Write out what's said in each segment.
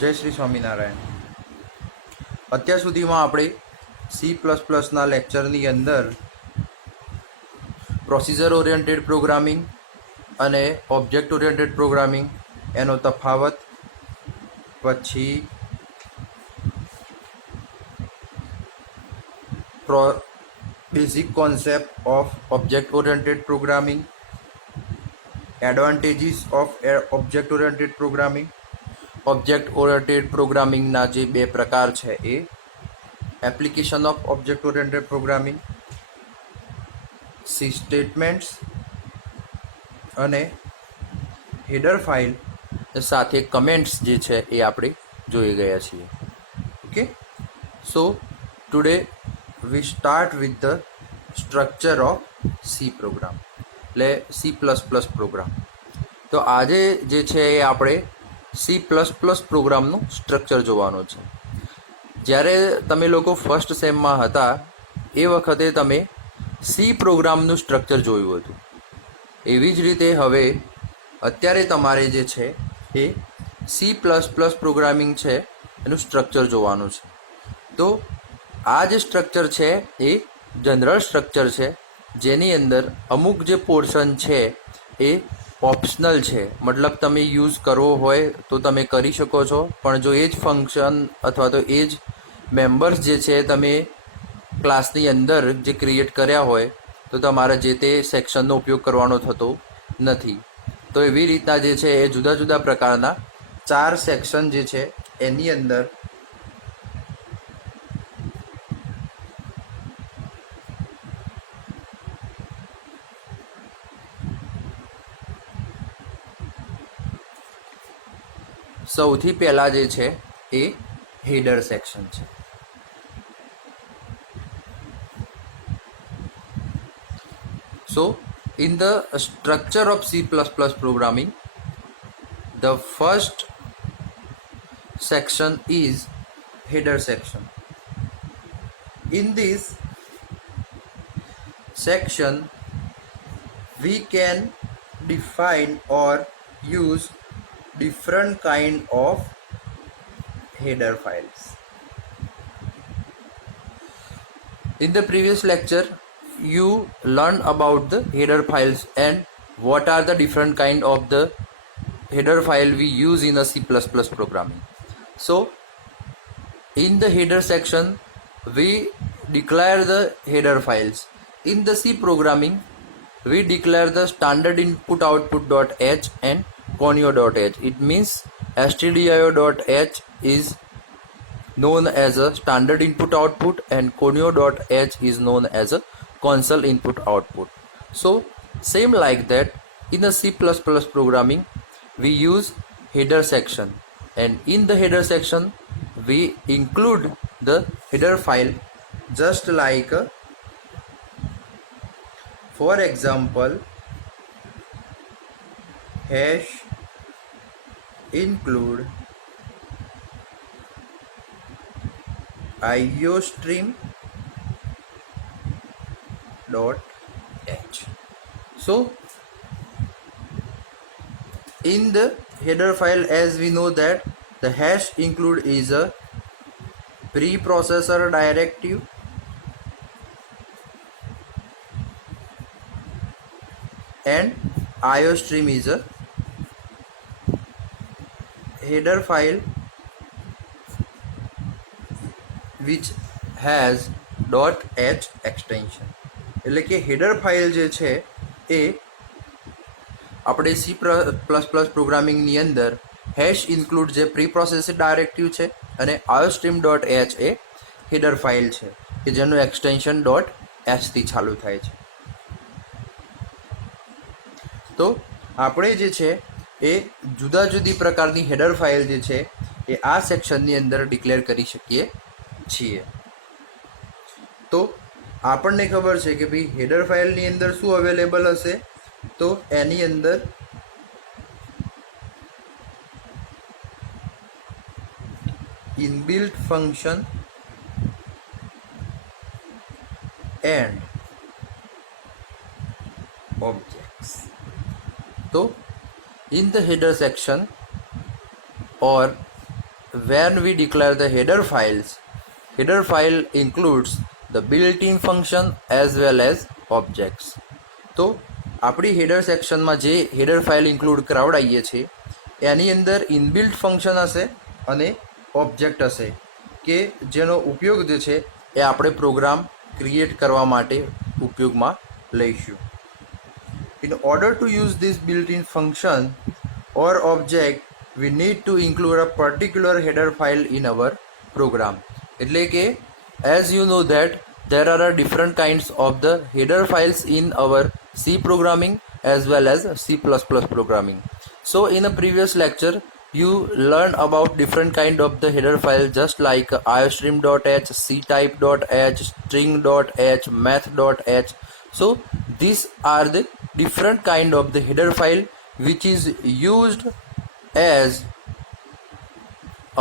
જય શ્રી સ્વામિનારાયણ. અત્યાર સુધીમાં આપણે C++ના લેક્ચરની અંદર પ્રોસિજર ઓરિએન્ટેડ પ્રોગ્રામિંગ અને ઓબ્જેક્ટ ઓરિએન્ટેડ પ્રોગ્રામિંગ, એનો તફાવત, પછી basic concept of object oriented programming, advantages of object oriented programming, object oriented પ્રોગ્રામિંગના જે બે પ્રકાર છે એ application of object oriented programming, C statements અને હેડર ફાઇલ સાથે કમેન્ટ્સ જે છે એ આપણે જોઈ ગયા છીએ. Okay, so today we start with the structure of C program, એટલે C++ પ્રોગ્રામ. તો આજે જે છે એ આપણે C++ પ્રોગ્રામનું સ્ટ્રક્ચર જોવાનું છે. જ્યારે તમે લોકો ફર્સ્ટ સેમમાં હતા એ વખતે તમે સી પ્રોગ્રામનું સ્ટ્રક્ચર જોયું હતું. એવી જ રીતે હવે અત્યારે તમારે જે છે એ C++ પ્રોગ્રામિંગ છે એનું સ્ટ્રક્ચર જોવાનું છે. તો આ જે સ્ટ્રક્ચર છે એ જનરલ સ્ટ્રક્ચર છે, જેની અંદર અમુક જે પોર્શન છે એ ઓપ્શનલ છે, મતલબ તમે યુઝ કરવો હોય તો તમે કરી શકો છો, પણ જો એ જ ફંક્શન અથવા તો એ જ મેમ્બર્સ જે છે તમે ક્લાસની અંદર જે ક્રિએટ કર્યા હોય તો તમારે જે તે સેક્શનનો ઉપયોગ કરવાનો થતો નથી. તો એવી રીતના જે છે એ જુદા જુદા પ્રકારના 4 સેક્શન જે છે એની અંદર સૌથી પહેલા જે છે એ હેડર સેક્શન છે. So in the structure of C++ programming, the first section is header section. In this section we can define or use different kind of header files. In the previous lecture you learned about the header files and what are the different kind of the header file we use in a C++ programming. So in the header section we declare the header files. In the C programming we declare the standard input output.h and conio.h. It means stdio.h is known as a standard input output and conio.h is known as a console input output. So same like that in the C++ programming we use header section, and in the header section we include the header file, just like for example hash include iostream.h. So in the header file, as we know that the hash include is a preprocessor directive and iostream is a header file which has .h extension. એટલે કે header file જે છે એ આપણે C++ પ્રોગ્રામિંગની અંદર hash include જે pre processor directive છે અને iostream.h એ હેડર ફાઇલ છે કે જેનું એક્સટેન્શન .h થી ચાલુ થાય છે. તો આપણે જે છે એ જુદા જુદી પ્રકારની હેડર ફાઇલ જે છે એ આ સેક્શનની અંદર ડિક્લેર કરી શકીએ છીએ. તો આપણને ખબર છે કે ભાઈ હેડર ફાઇલની અંદર શું અવેલેબલ હશે, તો એની અંદર inbuilt function and objects. So in the header section or when we declare the header files, header file includes the built-in function as well as objects. તો આપણી હેડર સેક્શનમાં જે હેડર ફાઇલ ઇન્ક્લુડ કરાવડાવીએ છીએ એની અંદર ઇનબિલ્ટ ફંક્શન હશે અને ઓબ્જેક્ટ હશે કે જેનો ઉપયોગ જે છે એ આપણે પ્રોગ્રામ ક્રિએટ કરવા માટે ઉપયોગમાં લઈશું. In order to use this built-in function or object, we need to include a particular header file in our program. એટલે કે as you know that there are different kinds of the header files in our C programming as well as C++ programming. So in a previous lecture you learned about different kind of the header file just like iostream.h, ctype.h, string.h, math.h. So these are the different kind of the header file which is used as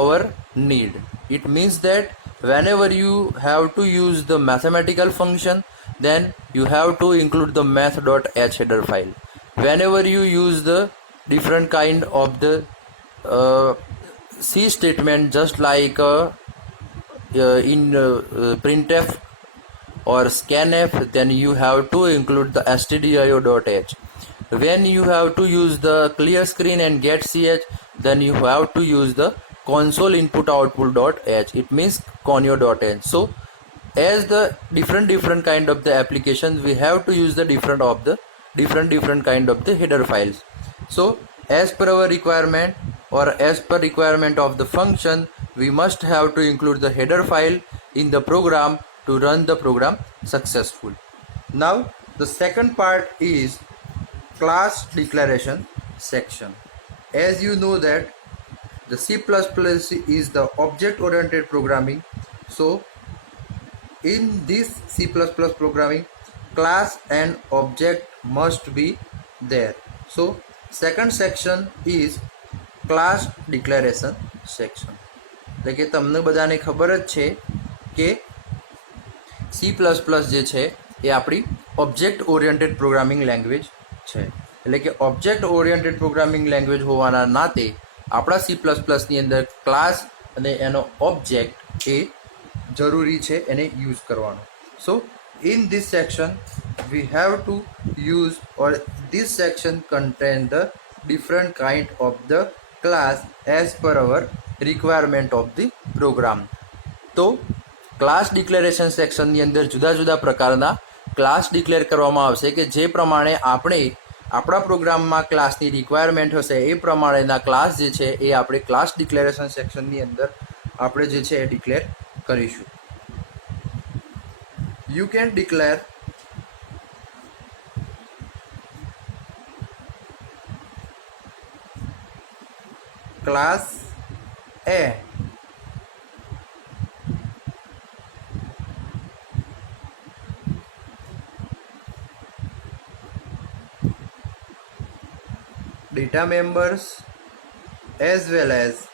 our need. It means that whenever you have to use the mathematical function, then you have to include the math.h header file. Whenever you use the different kind of the C statement just like in printf or scanf, then you have to include the stdio.h. When you have to use the clear screen and getch, then you have to use the console input output.h. It means conio.h. So as the different kind of the applications, we have to use the different kind of the header files. So as per our requirement or as per requirement of the function, we must have to include the header file in the program to run the program successful. Now the second part is class declaration section. As you know that the C++ is the object oriented programming. So in this C++ programming, class and object must be there. So second section is class declaration section. એટલે કે તમને બધાને ખબર જ છે કે C++ જે છે એ આપણી ઓબ્જેક્ટ ઓરિએન્ટેડ પ્રોગ્રામિંગ લેંગ્વેજ છે. એટલે કે ઓબ્જેક્ટ ઓરિએન્ટેડ પ્રોગ્રામિંગ લેંગ્વેજ હોવાના નાતે આપણા C++ની અંદર ક્લાસ અને એનો ઓબ્જેક્ટ એ જરૂરી છે એને યુઝ કરવાનો. સો in this section we have to use, or this section contain the different kind of the class as per our requirement of the program. તો ક્લાસ ડિક્લેરેશન સેક્શનની અંદર જુદા જુદા પ્રકારના ક્લાસ ડિક્લેર કરવામાં આવશે કે જે પ્રમાણે આપણે આપણા પ્રોગ્રામમાં ક્લાસની રિક્વાયરમેન્ટ હશે એ પ્રમાણેના ક્લાસ જે છે એ આપણે ક્લાસ ડિક્લેરેશન સેક્શનની અંદર આપણે જે છે એ ડિક્લેર કરીશું. You can declare class A data members as well as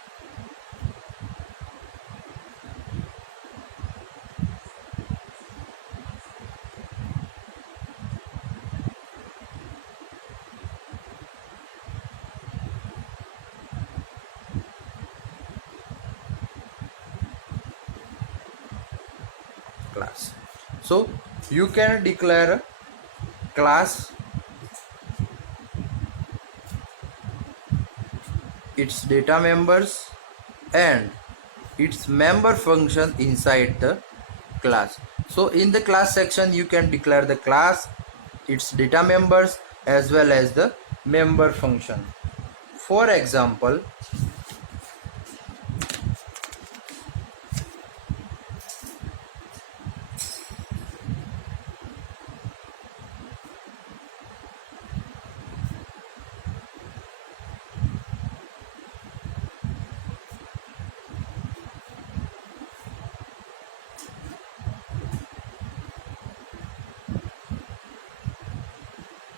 class. So you can declare class, its data members and its member function inside the class. So in the class section you can declare the class, its data members as well as the member function. For example,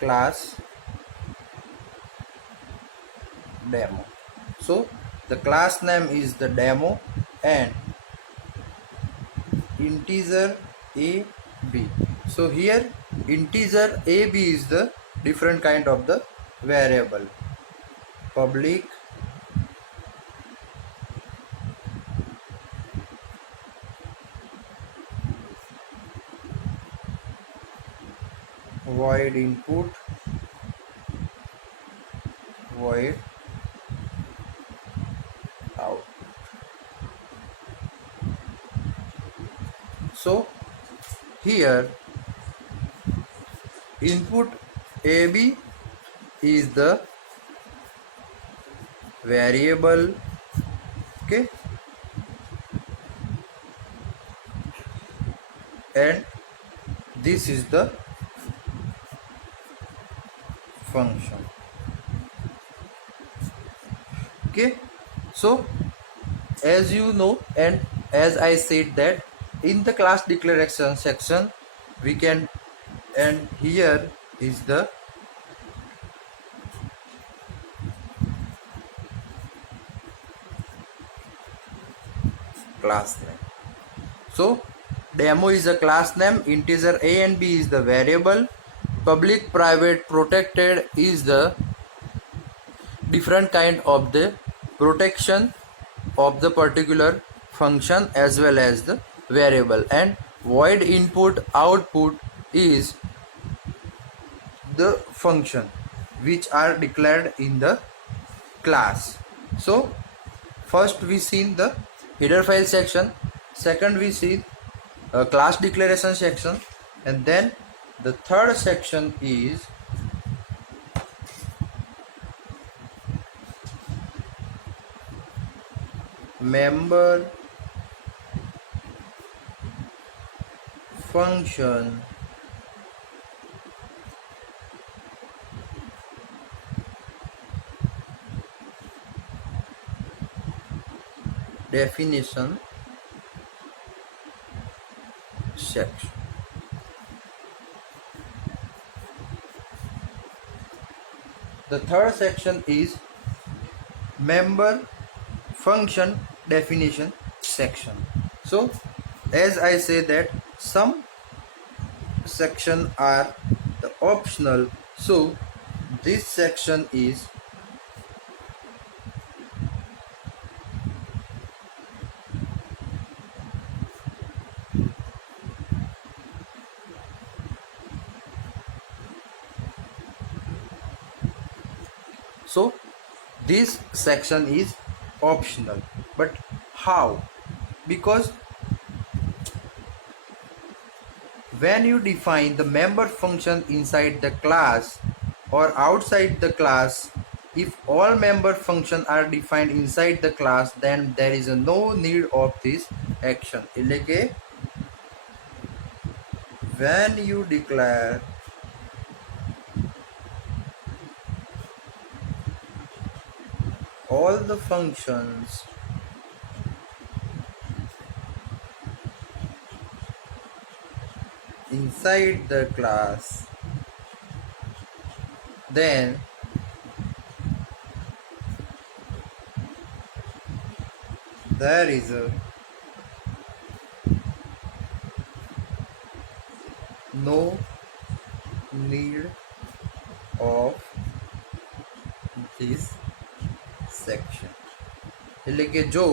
class demo. So the class name is the demo and integer ab. So here integer ab is the different kind of the variable. Public void input, void out. So here input AB is the variable, okay, and this is the function, okay. So as you know, and as I said that in the class declaration section we can, and here is the class name. So demo is a class name, integer a and b is the variable, public, private, protected is the different kind of the protection of the particular function as well as the variable, and void input output is the function which are declared in the class. So first we seen the header file section, second we see class declaration section, and then the third section is member function definition section. The third section is member function definition section. So as I say that some section are the optional, so this section is so this section is optional. But how? Because when you define the member function inside the class or outside the class, if all member functions are defined inside the class, then there is no need of this action. એટલે કે when you declare all the functions inside the class, then there is no need of this section. એટલે કે જો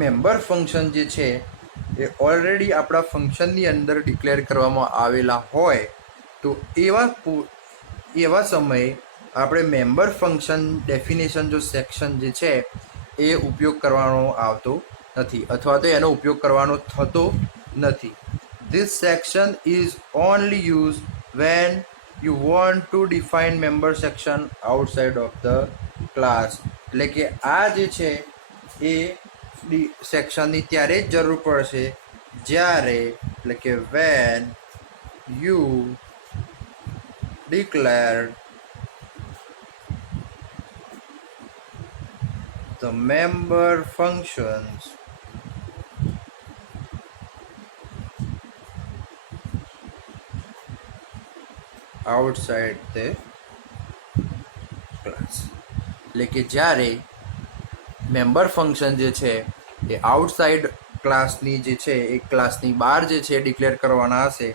member function જે છે એ ઓલરેડી આપણા ફંક્શનની અંદર ડિક્લેર કરવામાં આવેલા હોય તો એવા સમયે આપણે મેમ્બર ફંક્શન ડેફિનેશન જો સેક્શન જે છે એ ઉપયોગ કરવાનો આવતો નથી, અથવા તો એનો ઉપયોગ કરવાનો થતો નથી. This section is only used when you want to define member section outside of the class. એટલે કે આ જે છે એ સેક્શનની ત્યારે જ જરૂર પડશે જ્યારે, એટલે કે when you declared the member functions outside the class. એટલે કે જ્યારે મેમ્બર ફંક્શન જે છે એ આઉટસાઇડ ક્લાસની જે છે એ ક્લાસની બહાર જે છે ડિક્લેર કરવાના હશે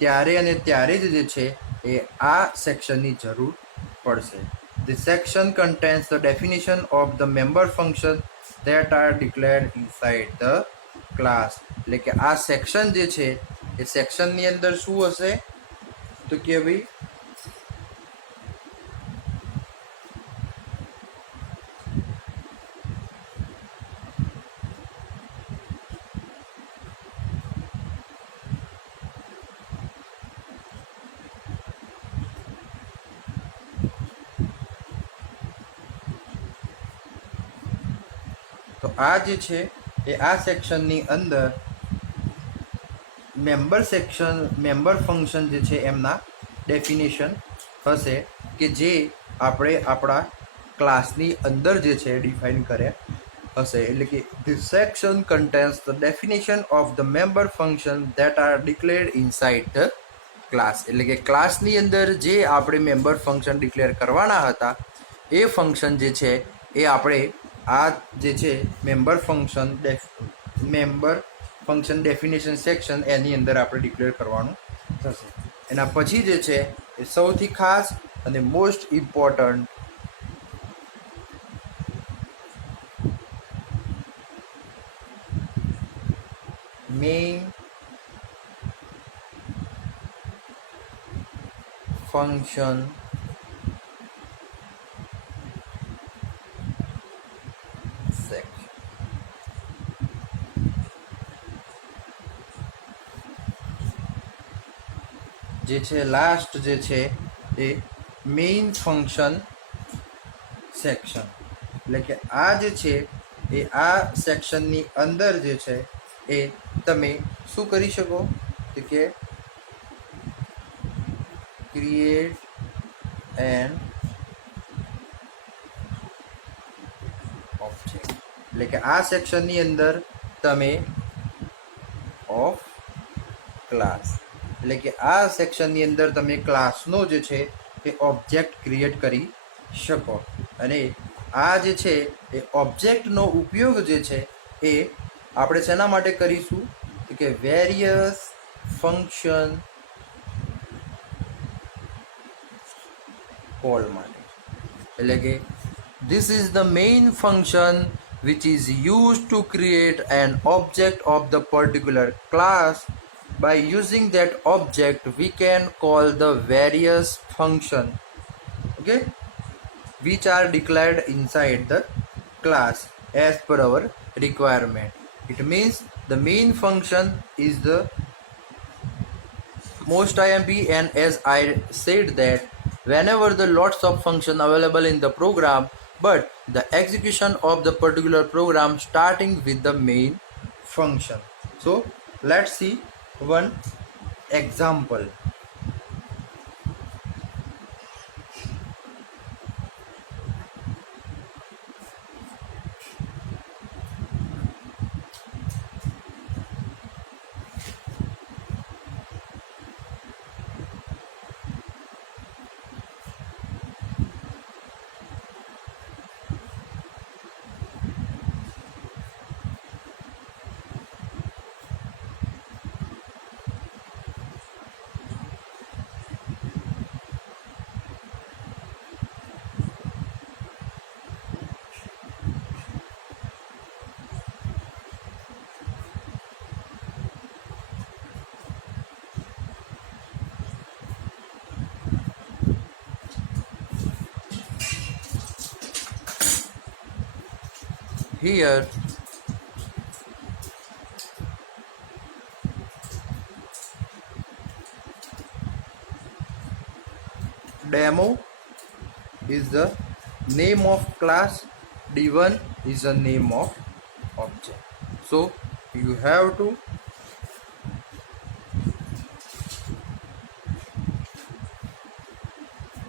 ત્યારે અને ત્યારે જ જે છે એ આ સેક્શનની જરૂર પડશે. The section contains the definition of the member functions that are declared inside the class. એટલે કે આ સેક્શન જે છે એ સેક્શનની અંદર શું હશે? तो क्या भाई तो आ जे छे ए आ सेक्शननी अंदर मेम्बर फंक्शन जे छे एमना डेफिनेशन हशे के जे આપણે આપણા ક્લાસની અંદર જે છે ડિફાઇન કર્યા હશે એટલે કે this section contains the definition of the member function that are declared inside the class એટલે કે ક્લાસની અંદર જે આપણે મેમ્બર ફંક્શન ડિક્લેર કરવાના હતા એ ફંક્શન જે છે એ આપણે આ જે છે મેમ્બર ફંક્શન ડેફિનેશન સેક્શન એની અંદર આપણે ડિક્લેર કરવાનું થશે એના પછી જે છે એ સૌથી ખાસ અને most important main function section જે છે લાસ્ટ જે છે એ મેઇન ફંક્શન સેક્શન એટલે કે આ જે છે એ આ સેક્શનની અંદર જે છે એ તમે શું કરી શકો કે ક્રિએટ એન ઓબ્જેક્ટ એટલે કે આ સેક્શનની અંદર તમે ઓફ ક્લાસ એટલે કે આ સેક્શનની અંદર તમે ક્લાસનો જે છે એ ઓબ્જેક્ટ ક્રિએટ કરી શકો અને આ જે છે એ ઓબ્જેક્ટનો ઉપયોગ જે છે એ આપણે શેના માટે કરીશું કે વેરિયસ ફંક્શન કોલ માટે એટલે કે this is the main function which is used to create an object of the particular class. By using that object we can call the various function, okay, which are declared inside the class as per our requirement. It means the main function is the most IMP, and as I said that whenever the lots of function available in the program, but the execution of the particular program starting with the main function. So let's see one example. Here demo is the name of class, d1 is the name of object. So you have to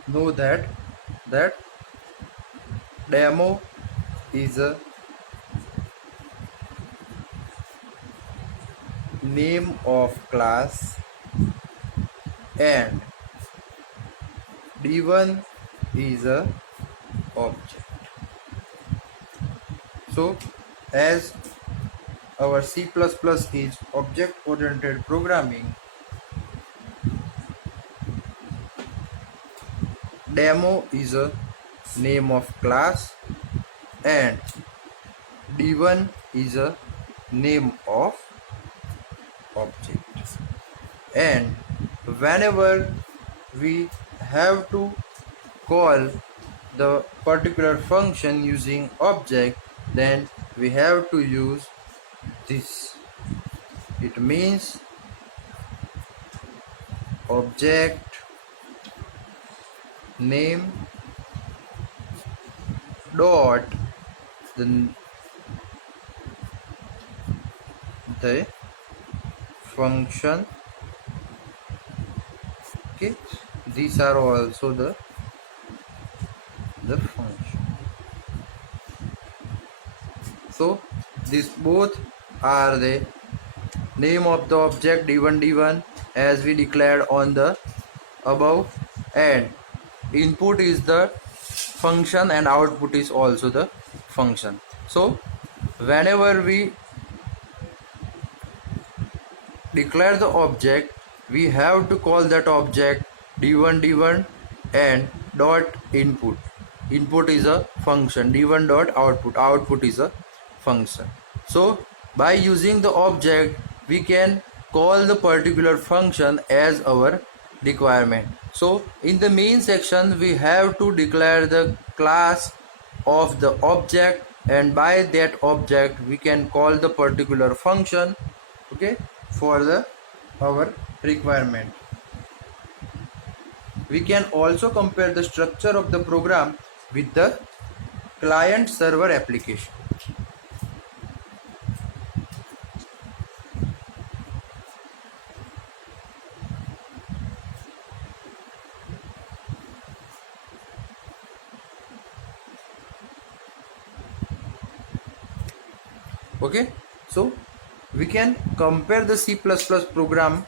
know that demo is a name of class and d1 is a object. So as our C++ is object oriented programming, demo is a name of class and d1 is a name of object. And whenever we have to call the particular function using object, then we have to use this. It means object name dot the function. Okay, these are also the function. So these both are the name of the object d1 d1 as we declared on the above, and input is the function and output is also the function. So whenever we declare the object, we have to call that object d1 d1 and dot input. Input is a function, d1 dot output, output is a function. So by using the object we can call the particular function as our requirement. So in the main section we have to declare the class of the object, and by that object we can call the particular function, okay, for the our requirement. We can also compare the structure of the program with the client server application. Okay, so we can compare the C++ program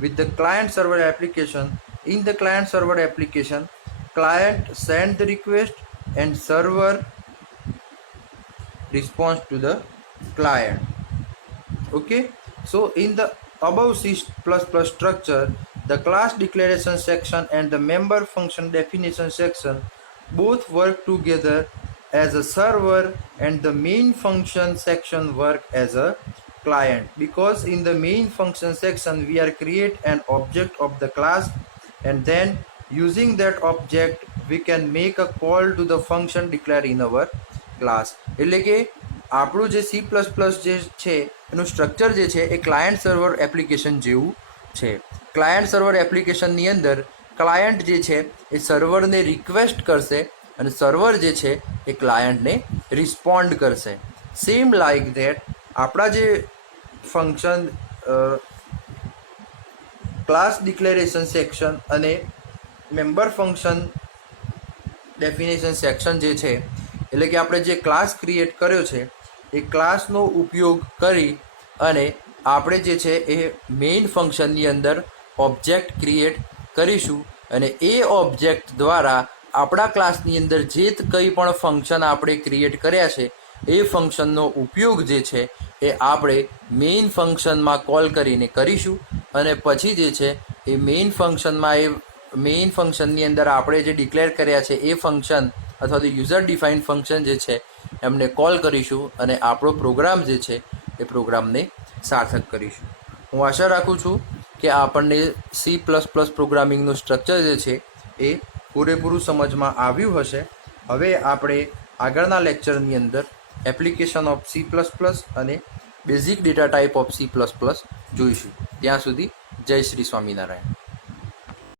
with the client server application. In the client server application, client send the request and server responds to the client. Okay, so in the above C++ structure, the class declaration section and the member function definition section both work together as a server, and the main function section work as a client, because in the main function section we are create an object of the class, and then using that object we can make a call to the function declared in our class. એટલે કે આપણું જે C++ જે છે એનું સ્ટ્રક્ચર જે છે એ client server application જેવું છે. ક્લાયન્ટ સર્વર એપ્લિકેશનની અંદર ક્લાયન્ટ જે છે એ સર્વરને રિક્વેસ્ટ કરશે અને સર્વર જે છે એ ક્લાયન્ટને રિસ્પોન્ડ કરશે. સેમ લાઇક ધેટ આપણા જે ફંક્શન ક્લાસ ડિક્લેરેશન સેક્શન અને મેમ્બર ફંક્શન ડેફિનેશન સેક્શન જે છે, એટલે કે આપણે જે ક્લાસ ક્રિએટ કર્યો છે એ ક્લાસનો ઉપયોગ કરી અને આપણે જે છે એ મેઇન ફંક્શનની અંદર ઓબ્જેક્ટ ક્રિએટ કરીશું, અને એ ઓબ્જેક્ટ દ્વારા આપણા ક્લાસની અંદર જે કંઈ પણ ફંક્શન આપણે ક્રિએટ કર્યા છે એ ફંક્શનનો ઉપયોગ જે છે એ આપણે મેઇન ફંક્શનમાં કોલ કરીને કરીશું, અને પછી જે છે એ મેઇન ફંક્શનમાં એ મેઇન ફંક્શનની અંદર આપણે જે ડિક્લેર કર્યા છે એ ફંક્શન અથવા તો યુઝર ડિફાઇન્ડ ફંક્શન જે છે એમને કોલ કરીશું અને આપણો પ્રોગ્રામ જે છે એ પ્રોગ્રામને સાર્થક કરીશું. હું આશા રાખું છું કે આપણને C++ પ્રોગ્રામિંગનું સ્ટ્રક્ચર જે છે એ પૂરેપૂરું સમજમાં આવ્યું હશે. હવે આપણે આગળના લેક્ચરની અંદર એપ્લિકેશન ઓફ C++ અને basic data type of C++ જોઈશું. ત્યાં સુધી જય શ્રી સ્વામિનારાયણ.